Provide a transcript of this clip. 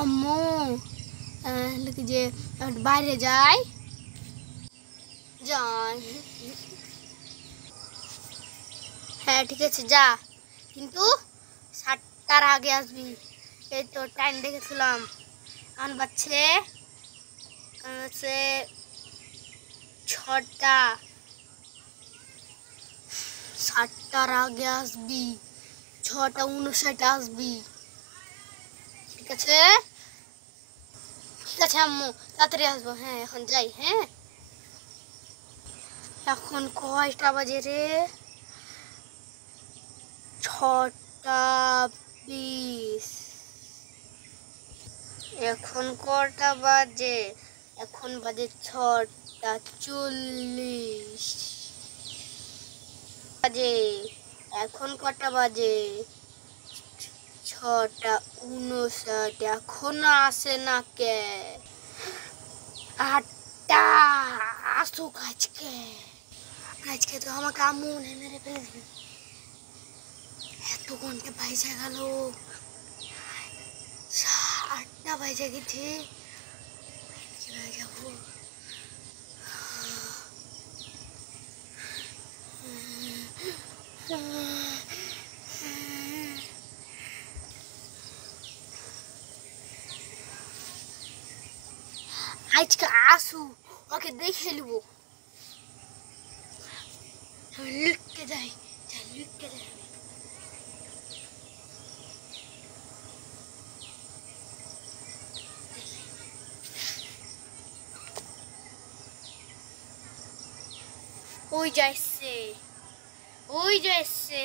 আম্মু যে বাইরে যাই যাই হ্যাঁ ঠিক আছে যা, কিন্তু 7টার আগে আসবি। এই তো টাইম দেখেছিলাম, এখন বাজছে 6টা। 7টার আগে আসবি, 6টা 59 আসবি, ঠিক আছে? ঠিক আছে আম্মু, তাড়াতাড়ি আসবো। হ্যাঁ এখন যাই। হ্যাঁ এখন কয়টা বাজে রে? 6টা 20। এখন কটা বাজে? এখন বাজে 6টা 40 বাজে। এখন কটা বাজে? 6টা 59। এখনো আসে না কে? 8টা। আসুক আজকে। আজকে তো আমাকে আম্মু মেরে ফেলে দিবি। এত ঘন্টা বাইজা গেল, 8টা বাইজা গেছে। কিভাবে যাবো? আজকে আসু, ওকে দেখে নেব। লিখতে যাই, লিখতে যাই। ওই যাইছে, ওই যাইছে।